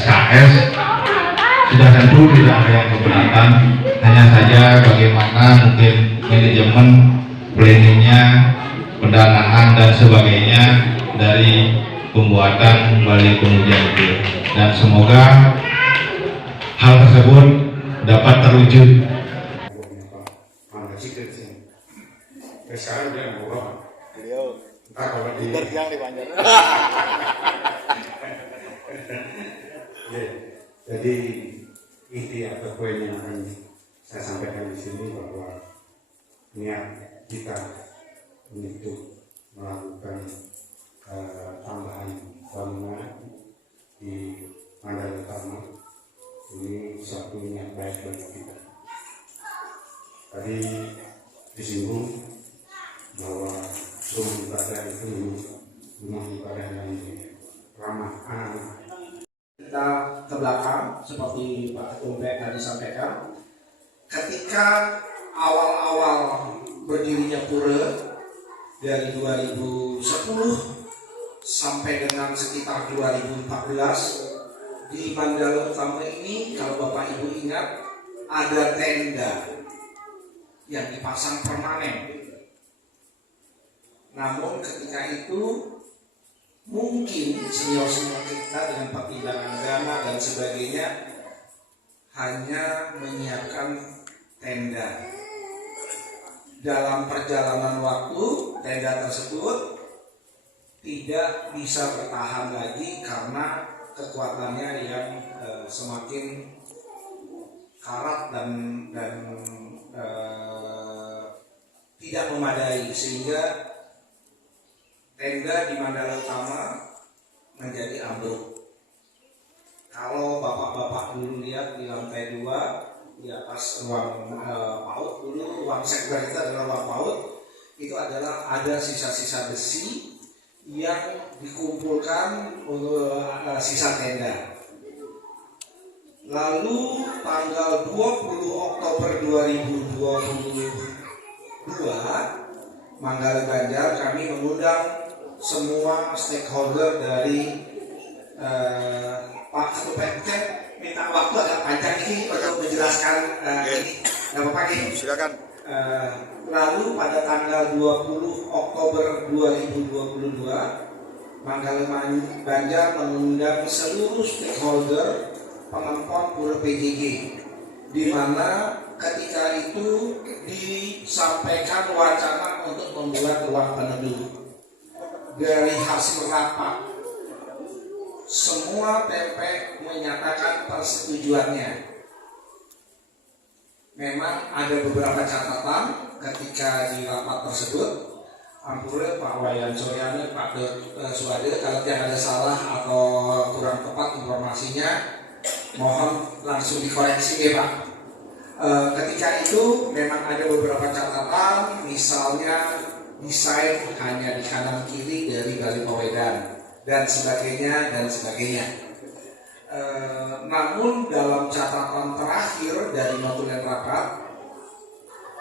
SKS sudah tentu tidak ada yang keberatan, hanya saja bagaimana mungkin manajemen planningnya, pendanaan dan sebagainya dari pembuatan Bali Pengujian itu, dan semoga hal tersebut dapat terwujud. Sekarang dia ngomong beliau entah kalau di berjuang di Banjar. Jadi inti atau poin yang akan saya sampaikan di sini bahwa niat kita untuk melakukan tambahan bangunan di Mandala Utama ini suatu niat baik bagi kita. Tadi disinggung bahwa rumah ibadah itu rumah ibadah yang ramah anak. Kita ke belakang seperti Pak Ketua tadi sampaikan, ketika awal-awal berdirinya pura dari 2010 sampai dengan sekitar 2014 di Mandala Utama ini, kalau Bapak Ibu ingat, ada tenda yang dipasang permanen. Namun ketika itu mungkin senior-senior kita dengan pertimbangan dana dan sebagainya hanya menyiapkan tenda. Dalam perjalanan waktu, tenda tersebut tidak bisa bertahan lagi karena kekuatannya yang semakin karat dan tidak memadai, sehingga tenda di Mandala Utama menjadi ambruk. Kalau bapak-bapak dulu lihat di lantai 2 di atas ruang PAUD, dulu ruang sekber itu adalah ruang PAUD, itu adalah ada sisa-sisa besi yang dikumpulkan untuk sisa tenda. Lalu tanggal 20 Oktober 2022 Manggala Banjar kami mengundang semua stakeholder dari Pak Ketua minta waktu agak panjang ini untuk menjelaskan ini. Nggak apa-apa ini. Silakan. Lalu pada tanggal 20 Oktober 2022 Manggala Banjar mengundang seluruh stakeholder pengempon Pura PJJ, di mana ketika itu disampaikan wacana untuk membuat ruang peneduh. Dari hasil rapat, semua TP menyatakan persetujuannya. Memang ada beberapa catatan ketika di rapat tersebut. Ampure Pak Wayan Soryani, Pak Suwade, kalau tidak ada salah atau kurang tepat informasinya, mohon langsung dikoreksi ya Pak. Ketika itu memang ada beberapa catatan, misalnya desain hanya di kanan kiri dari Bali Pawedan dan sebagainya. Namun dalam catatan terakhir dari notulen rapat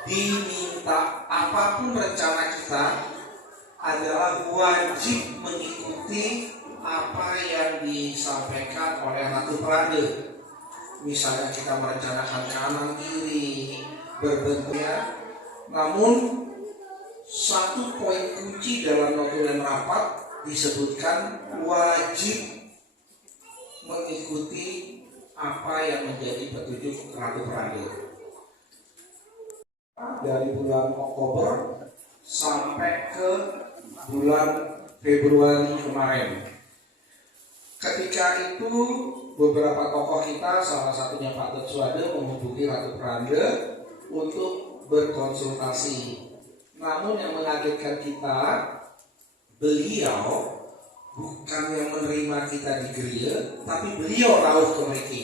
diminta apapun rencana kita adalah wajib mengikuti apa yang disampaikan oleh Ratu Prade. Misalnya kita merencanakan kanan kiri berbentuknya, namun satu poin kunci dalam notulen rapat disebutkan wajib mengikuti apa yang menjadi petunjuk Ratu Prade. Dari bulan Oktober sampai ke bulan Februari kemarin. Ketika itu beberapa tokoh kita, salah satunya Pak Tetsuade, menghubungi Ratu Prade untuk berkonsultasi. Namun yang mengagetkan kita, beliau bukan yang menerima kita di gereja, tapi beliau rawuh ke Meki,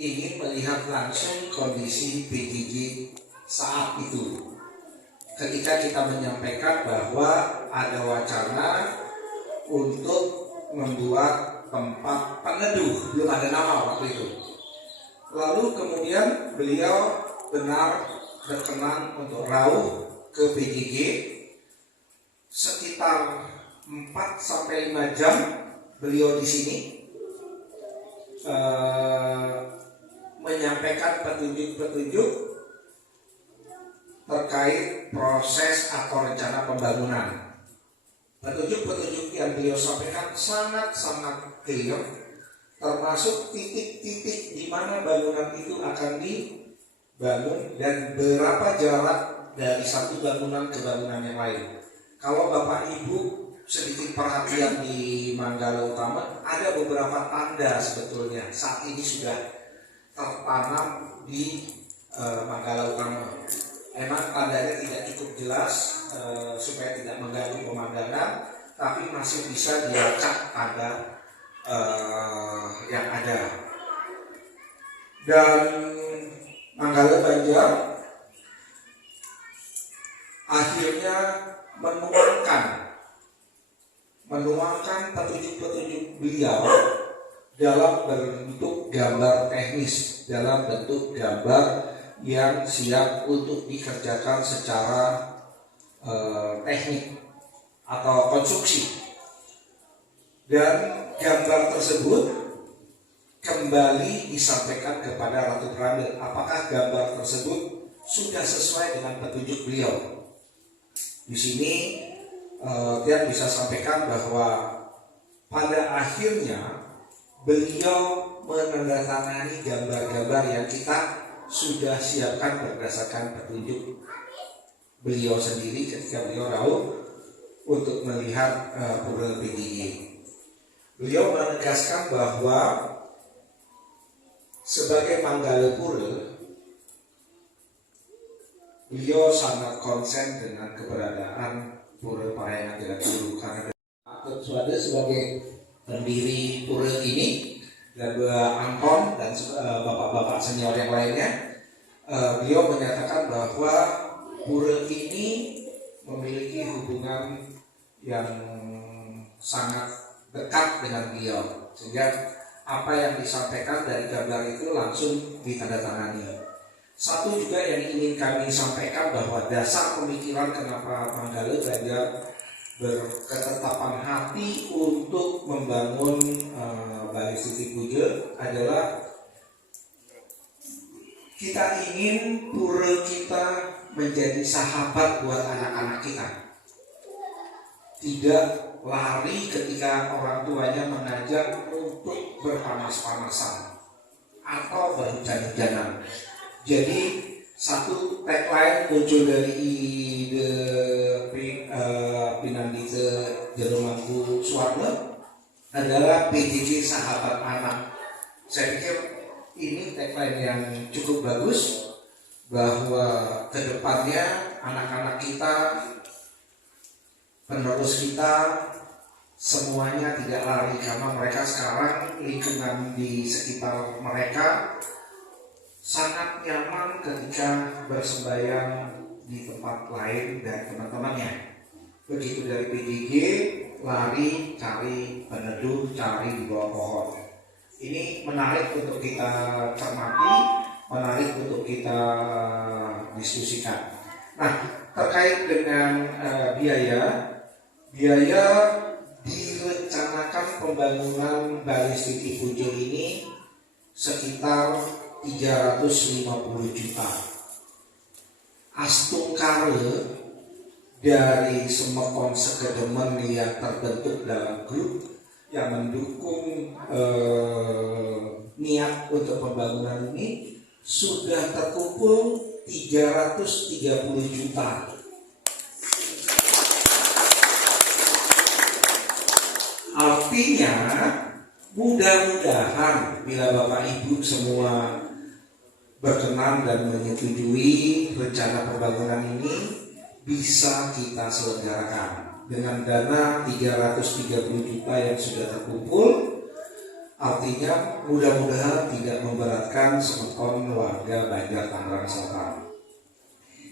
ingin melihat langsung kondisi PJJ saat itu. Ketika kita menyampaikan bahwa ada wacana untuk membuat tempat peneduh, belum ada nama waktu itu. Lalu kemudian beliau benar berkenan untuk rawuh ke PJJ sekitar 4-5 jam beliau di sini. menyampaikan petunjuk-petunjuk terkait proses atau rencana pembangunan. Petunjuk-petunjuk yang beliau sampaikan sangat-sangat clear, termasuk titik-titik di mana bangunan itu akan dibangun dan berapa jarak dari satu bangunan ke bangunan yang lain. Kalau Bapak Ibu sedikit perhatian di Manggala Utama, ada beberapa tanda sebetulnya saat ini sudah tertanam di Manggala Utama. Memang tandanya tidak cukup jelas supaya tidak mengganggu pemandangan, tapi masih bisa dilacak tanda yang ada. Dan Manggala Banjar akhirnya menuangkan petunjuk-petunjuk beliau dalam bentuk gambar teknis, dalam bentuk gambar yang siap untuk dikerjakan secara teknik atau konstruksi. Dan gambar tersebut kembali disampaikan kepada Ratu Pranda. Apakah gambar tersebut sudah sesuai dengan petunjuk beliau? Di sini Tian bisa sampaikan bahwa pada akhirnya beliau menandatangani gambar-gambar yang kita sudah siapkan berdasarkan petunjuk beliau sendiri ketika beliau rawuh untuk melihat Pura PGG. Beliau menegaskan bahwa sebagai Manggala Pura, beliau sangat konsen dengan keberadaan Pura Parahyangan Jagadguru karena Pak Suwada sebagai pendiri Pura ini dan Anton dan bapak-bapak senior yang lainnya, beliau menyatakan bahwa Pura ini memiliki hubungan yang sangat dekat dengan beliau, sehingga apa yang disampaikan dari gambar itu langsung ditandatangani. Satu juga yang ingin kami sampaikan bahwa dasar pemikiran kenapa Manggala Banjar berketetapan hati untuk membangun Balai Siti Puja adalah kita ingin pura kita menjadi sahabat buat anak-anak kita, tidak lari ketika orang tuanya mengajak untuk berpanas-panasan atau berhujan-hujanan. Jadi satu tagline muncul dari ide Pinandita Jeromangku Suwarno adalah PJJ Sahabat Anak. Saya pikir ini tagline yang cukup bagus bahwa kedepannya anak-anak kita, penerus kita semuanya tidak lari karena mereka sekarang lingkungan di sekitar mereka sangat nyaman ketika bersembahyang di tempat lain dan teman-temannya. Begitu dari PJJ, lari cari peneduh, cari di bawah pohon. Ini menarik untuk kita cermati, menarik untuk kita diskusikan. Nah, terkait dengan biaya direncanakan pembangunan Balai Siti Puja ini sekitar 350 juta. Astungkare dari Semekon Sekedemen yang terbentuk dalam grup yang mendukung niat untuk pembangunan ini sudah terkumpul 330 juta. Artinya mudah-mudahan bila Bapak Ibu semua berkenan dan menyetujui rencana pembangunan ini bisa kita selenggarakan dengan dana 330 juta yang sudah terkumpul. Artinya mudah-mudahan tidak memberatkan Semekon warga Banjar Tangerang Selatan.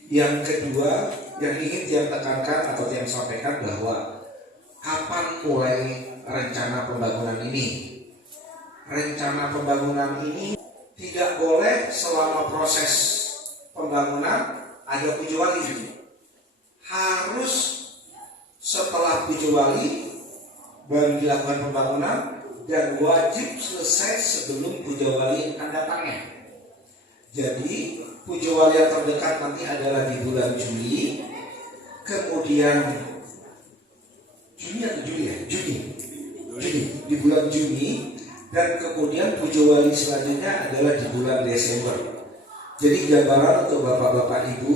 Yang kedua yang ingin Tiang tekankan atau Tiang sampaikan bahwa kapan mulai rencana pembangunan ini? Rencana pembangunan ini tidak boleh selama proses pembangunan ada puja wali. Harus setelah puja wali baru dilakukan pembangunan dan wajib selesai sebelum puja wali akan datangnya. Jadi puja wali yang terdekat nanti adalah di bulan Juli, kemudian Juni atau Juli ya? Juni di bulan Juni, dan kemudian puja wali selanjutnya adalah di bulan Desember. Jadi gambaran untuk bapak-bapak ibu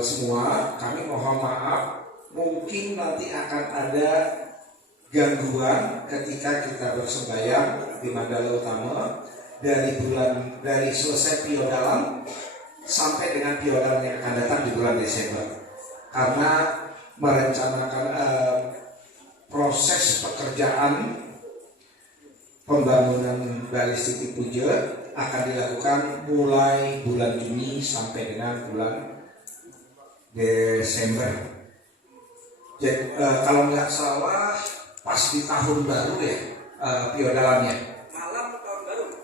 semua, kami mohon maaf, mungkin nanti akan ada gangguan ketika kita bersembahyang di Mandala Utama dari selesai Piodalam sampai dengan Piodalam yang akan datang di bulan Desember, karena merencanakan proses pekerjaan pembangunan Balai Puja akan dilakukan mulai bulan Juni sampai dengan bulan Desember. Jadi, kalau nggak salah pas di tahun baru ya, Piodalamnya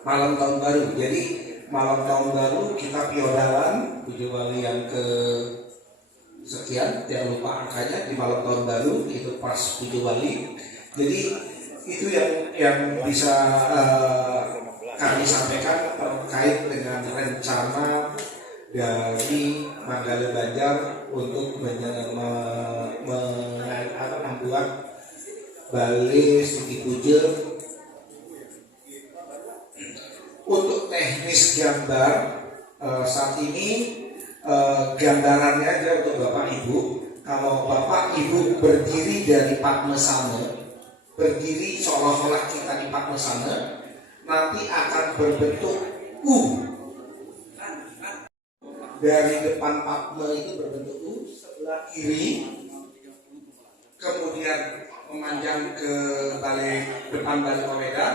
malam tahun baru. Jadi malam tahun baru kita Piodalam puja wali yang ke sekian, jangan lupa angkanya, di malam tahun baru itu pas puja wali. Jadi itu yang bisa kami sampaikan terkait dengan rencana dari Mandala Banjar untuk membuat Balai Stuti Puja. Untuk teknis gambar saat ini gambarannya aja untuk Bapak Ibu. Kalau Bapak Ibu berdiri dari Padmasana, berdiri seolah-olah kita di Padmasana, nanti akan berbentuk U. Dari depan Padma itu berbentuk U, sebelah kiri, kemudian memanjang ke depan Balai Pawedan,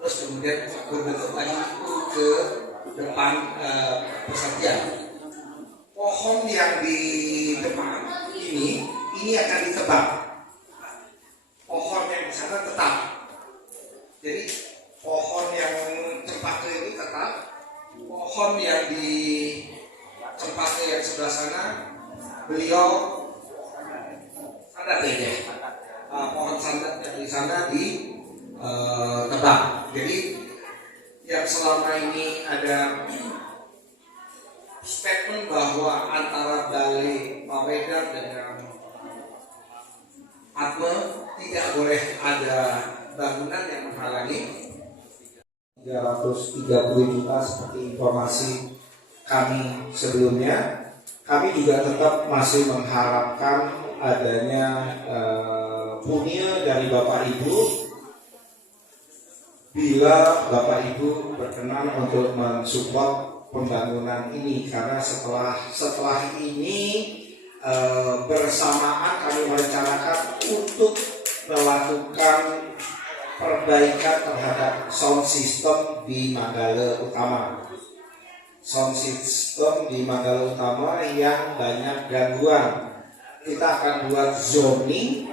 terus kemudian berbentuk lagi U ke depan Persatuan. Pohon yang di depan ini akan ditebang. Pohon yang di sana tetap. Jadi pohon yang cempaka ini tetap. Pohon yang di cempaka yang sebelah sana, beliau sandat aja. Pohon sandat yang di sana ditebang. Jadi yang selama ini ada statement bahwa antara Balai Pawedan dengan Padma tidak boleh ada bangunan yang menghalangi. 330 juta seperti informasi kami sebelumnya. Kami juga tetap masih mengharapkan adanya punya dari Bapak Ibu bila Bapak Ibu berkenan untuk mensupport pembangunan ini, karena setelah ini bersamaan kami merencanakan untuk melakukan perbaikan terhadap sound system di Mandala Utama. Sound system di Mandala Utama yang banyak gangguan. Kita akan buat zoning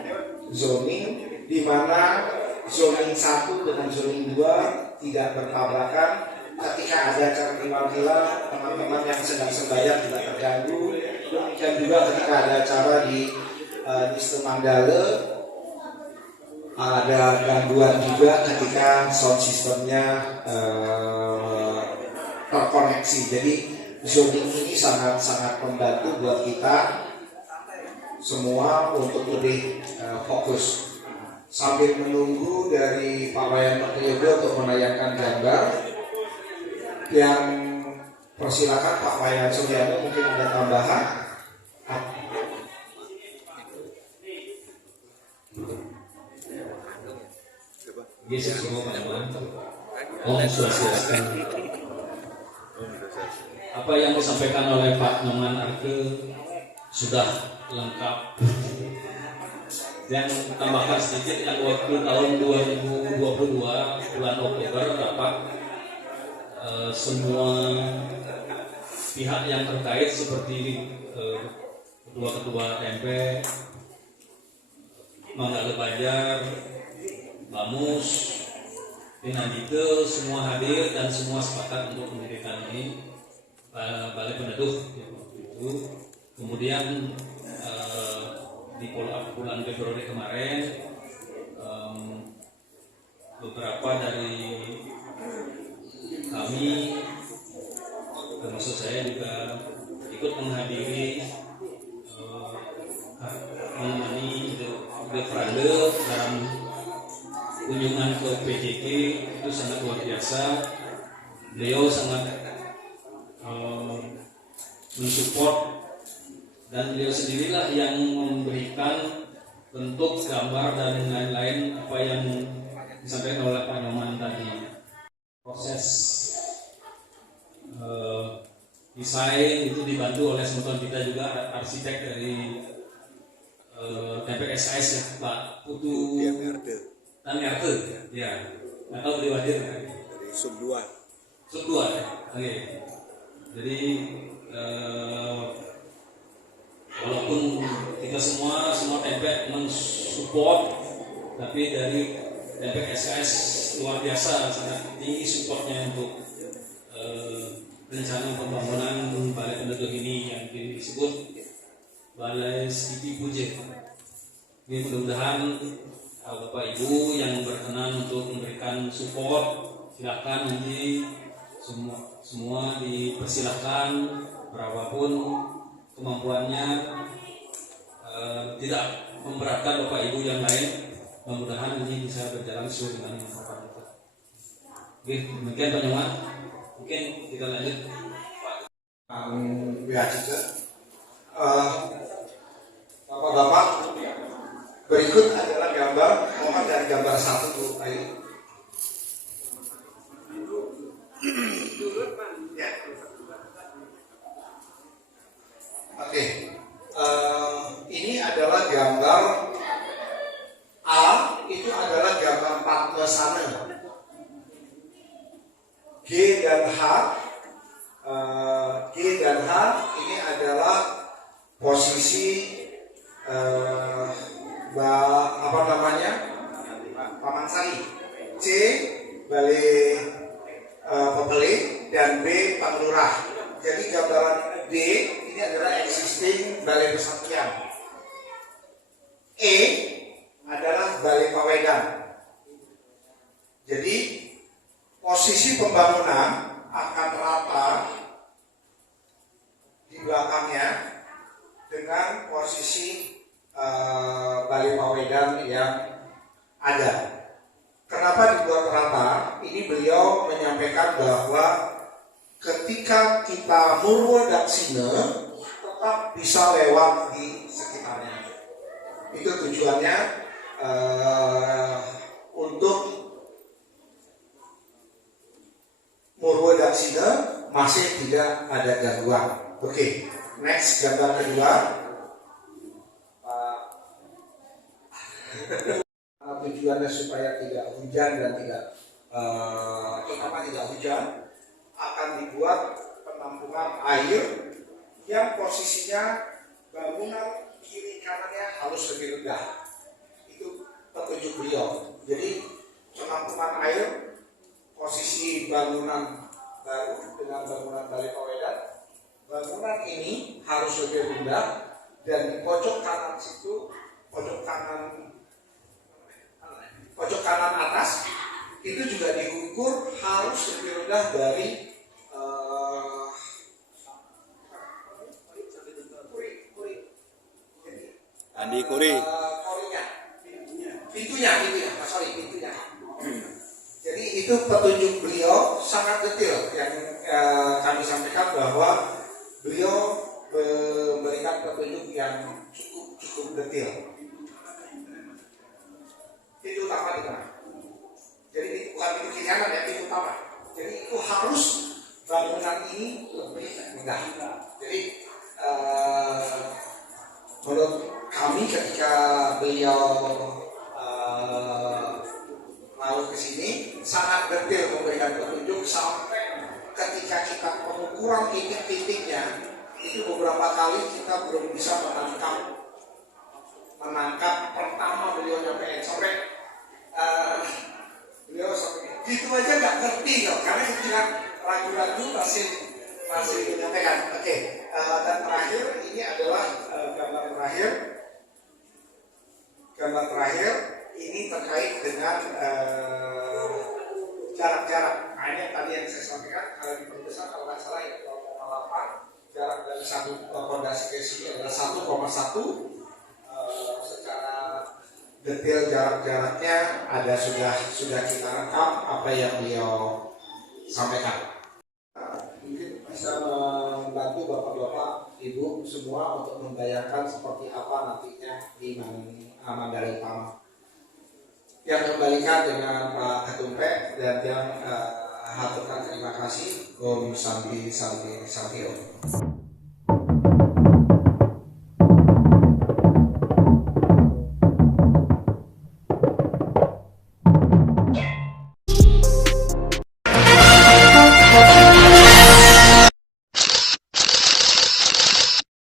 di mana zoning 1 dengan zoning 2 tidak bertabrakan. Ketika ada acara Tiwal-Tila, teman-teman yang sedang sembahyang tidak terganggu. Dan juga ketika ada acara di Distrik Mandala, ada gangguan juga ketika sound systemnya terkoneksi. Jadi zoning ini sangat membantu buat kita semua untuk lebih fokus. Sambil menunggu dari Pak Wayan Pertiyogo untuk menayangkan gambar, yang persilakan Pak Wayan Suryano mungkin ada tambahan. Yesus semua teman-teman. Om Swastiastu. Apa yang disampaikan oleh Pak Nyoman Arke sudah lengkap. Yang tambahkan sedikit, yang waktu tahun 2022 bulan Oktober dapat semua pihak yang terkait seperti ketua-ketua TMP, Mandala Banjar, Bamus, Pinandike, semua hadir dan semua sepakat untuk mendirikan ini Balai Peneduh itu. Kemudian di bulan Februari kemarin beberapa dari kami, termasuk saya juga ikut menghadiri menemani Frande dalam kunjungan ke PJK. Itu sangat luar biasa. Beliau sangat mensupport, dan beliau sendirilah yang memberikan bentuk gambar dan lain-lain apa yang disampaikan oleh Pak Nyoman tadi. Proses desain itu dibantu oleh teman kita juga, arsitek dari TPSKS ya, Pak Putu Taniarte ya, atau beliau hadir dari sub 2 ya. Oke. Jadi walaupun kita semua TMP mensupport, tapi dari TMP SKS luar biasa, sangat tinggi supportnya untuk rencana pembangunan balai penduduk ini yang disebut Balai Siti Puje. Ini mudah-mudahan Bapak Ibu yang berkenan untuk memberikan support, silakan nanti semua dipersilahkan, berapapun kemampuannya, tidak memberatkan Bapak Ibu yang lain. Mudah-mudahan ini bisa berjalan sesuai dengan harapan kita. Oke, demikian Pak Nyoman. Mungkin kita lanjut. Ya juga. Bapak-bapak, berikut adalah gambar, mohon dari gambar 1 dulu, ayo. Ya. Oke, ini adalah gambar A, itu adalah gambar Patwasana. G dan H ini adalah posisi Paman Sari. C Balai Pepele, dan B Panglurah. Jadi gambaran D ini adalah existing Balai Pesantren. E adalah Balai Pawedan. Jadi posisi pembangunan akan rata di belakangnya dengan posisi Balai Pawedan yang ada. Kenapa dibuat rata? Ini beliau menyampaikan bahwa ketika kita Murwadaksina tetap bisa lewat di sekitarnya. Itu tujuannya untuk Murwadaksina masih tidak ada gangguan. Oke, next gambar kedua. Tujuannya supaya tidak hujan dan terutama tidak hujan, akan dibuat penampungan air yang posisinya bangunan kiri kanannya harus lebih rendah. Itu petunjuk beliau. Jadi penampungan air, posisi bangunan baru dengan bangunan Balai Pawedan, bangunan ini harus lebih rendah, dan di pojok kanan situ, pojok kanan atas itu juga diukur harus lebih rendah dari pintunya. Jadi itu petunjuk beliau sangat detail yang kami sampaikan, bahwa beliau memberikan petunjuk yang cukup detail. Pintu utama di mana? Jadi bukan pintu kiri kanan ya, pintu utama. Jadi itu harus bangunan ini lebih rendah. Jadi menurut kami ketika beliau mau ke sini sangat detail memberikan petunjuk, sampai ketika kita pengukuran titik-titiknya itu beberapa kali kita belum bisa menangkap pertama beliau nyampein sampai beliau gitu aja nggak ngerti loh, karena kita ragu-ragu masih menyampaikan. Oke, dan terakhir ini adalah gambar terakhir ini terkait dengan jarak-jarak. Nah, ini tadi yang saya sampaikan, kalau diperbesar kalau nggak salah ya 0,8, jarak dari satu fondasi ke sini adalah 1,1. Secara detail jarak-jaraknya ada sudah kita rekam apa yang beliau sampaikan. Mungkin bisa membantu bapak-bapak, ibu semua untuk membayangkan seperti apa nantinya di Mandalika. Yang kembalikan dengan Pak Ketumpe dan yang haturkan terima kasih. Om Santi Santi Santio.